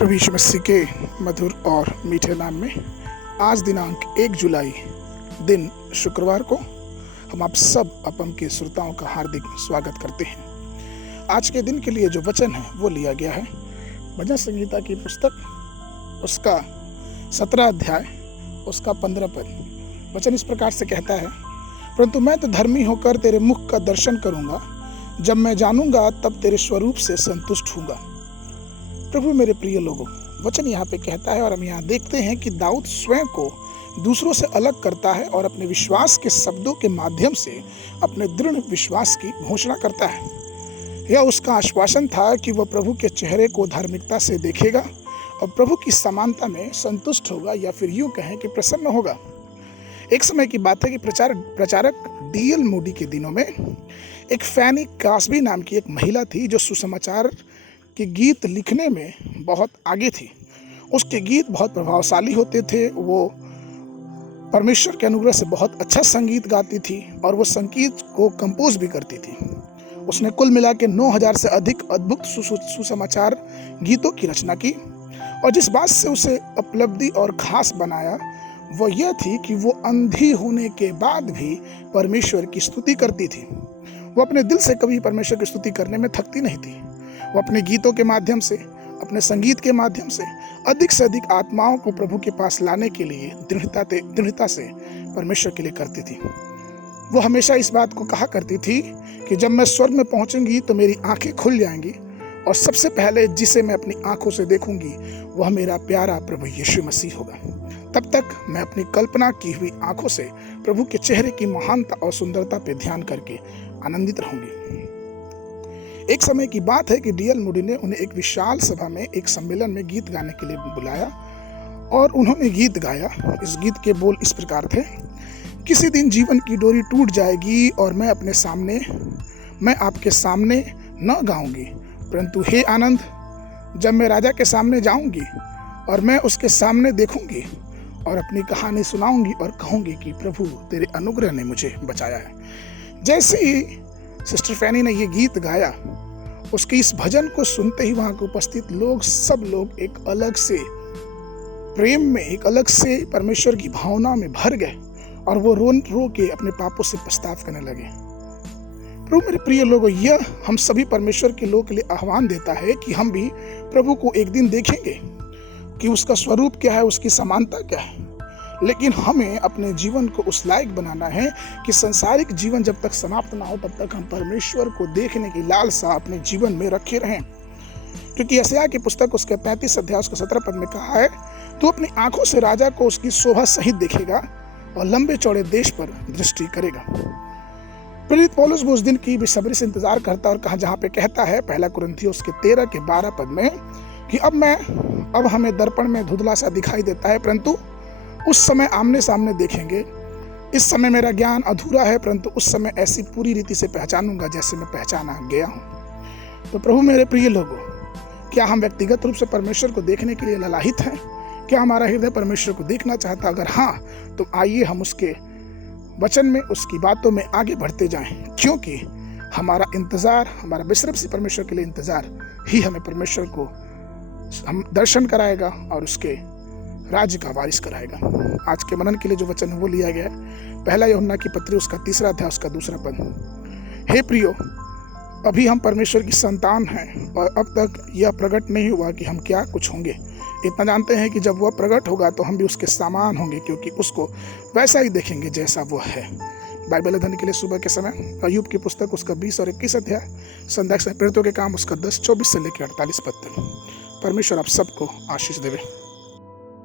प्रभु यीशु मसीह के मधुर और मीठे नाम में आज दिनांक 1 जुलाई दिन शुक्रवार को हम आप सब अपम के श्रोताओं का हार्दिक स्वागत करते हैं। आज के दिन के लिए जो वचन है वो लिया गया है भजन संहिता की पुस्तक उसका 17 अध्याय उसका 15 पद। वचन इस प्रकार से कहता है, परंतु मैं तो धर्मी होकर तेरे मुख का दर्शन करूंगा, जब मैं जानूंगा तब तेरे स्वरूप से संतुष्ट हूंगा। प्रभु मेरे प्रिय लोगों, वचन यहाँ पे कहता है और हम यहाँ देखते हैं कि दाऊद स्वयं को दूसरों से अलग करता है और अपने विश्वास के शब्दों के माध्यम से अपने दृढ़ विश्वास की घोषणा करता है। यह उसका आश्वासन था कि वह प्रभु के चेहरे को धार्मिकता से देखेगा और प्रभु की समानता में संतुष्ट होगा, या फिर यूं कहें कि प्रसन्न होगा। एक समय की बात है कि प्रचारक D.L. मूडी के दिनों में एक फैनी कास्बी नाम की एक महिला थी जो सुसमाचार के गीत लिखने में बहुत आगे थी। उसके गीत बहुत प्रभावशाली होते थे। वो परमेश्वर के अनुग्रह से बहुत अच्छा संगीत गाती थी और वो संगीत को कंपोज भी करती थी। उसने कुल मिला के 9000 से अधिक अद्भुत सुसमाचार गीतों की रचना की और जिस बात से उसे उपलब्धि और खास बनाया वो यह थी कि वो अंधी होने के बाद भी परमेश्वर की स्तुति करती थी। वो अपने दिल से कभी परमेश्वर की स्तुति करने में थकती नहीं थी। वो अपने गीतों के माध्यम से, अपने संगीत के माध्यम से अधिक आत्माओं को प्रभु के पास लाने के लिए दृढ़ता से परमेश्वर के लिए करती थी। वो हमेशा इस बात को कहा करती थी कि जब मैं स्वर्ग में पहुंचूंगी तो मेरी आंखें खुल जाएंगी और सबसे पहले जिसे मैं अपनी आंखों से देखूंगी वह मेरा प्यारा प्रभु यीशु मसीह होगा। तब तक मैं अपनी कल्पना की हुई आंखों से प्रभु के चेहरे की महानता और सुंदरता पर ध्यान करके आनंदित रहूंगी। एक समय की बात है कि D.L. मूडी ने उन्हें एक विशाल सभा में एक सम्मेलन में गीत गाने के लिए बुलाया और उन्होंने गीत गाया। इस गीत के बोल इस प्रकार थे, किसी दिन जीवन की डोरी टूट जाएगी और मैं आपके सामने न गाऊंगी, परंतु हे आनंद, जब मैं राजा के सामने जाऊंगी और मैं उसके सामने देखूंगी और अपनी कहानी सुनाऊंगी और कहूंगी कि प्रभु तेरे अनुग्रह ने मुझे बचाया है। जैसे ही सिस्टर फैनी ने ये गीत गाया, उसके इस भजन को सुनते ही वहां के उपस्थित सब लोग एक अलग से प्रेम में, एक अलग से परमेश्वर की भावना में भर गए और वो रो के अपने पापों से पछतावा करने लगे। प्रभु मेरे प्रिय लोगों, यह हम सभी परमेश्वर के लोगों के लिए आह्वान देता है कि हम भी प्रभु को एक दिन देखेंगे कि उसका स्वरूप क्या है, उसकी समानता क्या है। लेकिन हमें अपने जीवन को उस लायक बनाना है कि संसारिक जीवन जब तक समाप्त ना हो तब तक हम परमेश्वर को देखने की लालसा अपने जीवन में रखे रहें। क्योंकि यशायाह की पुस्तक उसके 35 अध्याय उसके 17 पद में कहा है, तो अपनी आंखों से राजा को उसकी शोभा सहित देखेगा और लंबे चौड़े देश पर दृष्टि करेगा। प्रेरित पौलुस उस दिन की बेसब्री से इंतजार करता और जहाँ पे कहता है 1 कुरिन्थियों उसके 13 के 12 पद में कि अब हमें दर्पण में धुंधला सा दिखाई देता है, परंतु उस समय आमने सामने देखेंगे। इस समय मेरा ज्ञान अधूरा है, परंतु उस समय ऐसी पूरी रीति से पहचानूंगा जैसे मैं पहचाना गया हूँ। तो प्रभु मेरे प्रिय लोगों, क्या हम व्यक्तिगत रूप से परमेश्वर को देखने के लिए ललाहित हैं? क्या हमारा हृदय परमेश्वर को देखना चाहता? अगर हाँ, तो आइए हम उसके वचन में, उसकी बातों में आगे बढ़ते जाएं, क्योंकि हमारा इंतजार, हमारा बेसब्री से परमेश्वर के लिए इंतजार ही हमें परमेश्वर को हम दर्शन कराएगा और उसके राज्य का वारिस कराएगा। आज के मनन के लिए जो वचन वो लिया गया है 1 यूहन्ना की पत्री उसका 3 अध्याय उसका 2 पद। हे प्रियो, अभी हम परमेश्वर की संतान हैं और अब तक यह प्रकट नहीं हुआ कि हम क्या कुछ होंगे। इतना जानते हैं कि जब वह प्रकट होगा तो हम भी उसके समान होंगे, क्योंकि उसको वैसा ही देखेंगे जैसा वो है। बाइबल अध्ययन के लिए सुबह के समय अय्यूब की पुस्तक उसका 20 और 21 अध्याय, संध्या प्रेरितों के काम उसका 10-24 से लेकर 48 पद तक। परमेश्वर आप सबको आशीष देवे।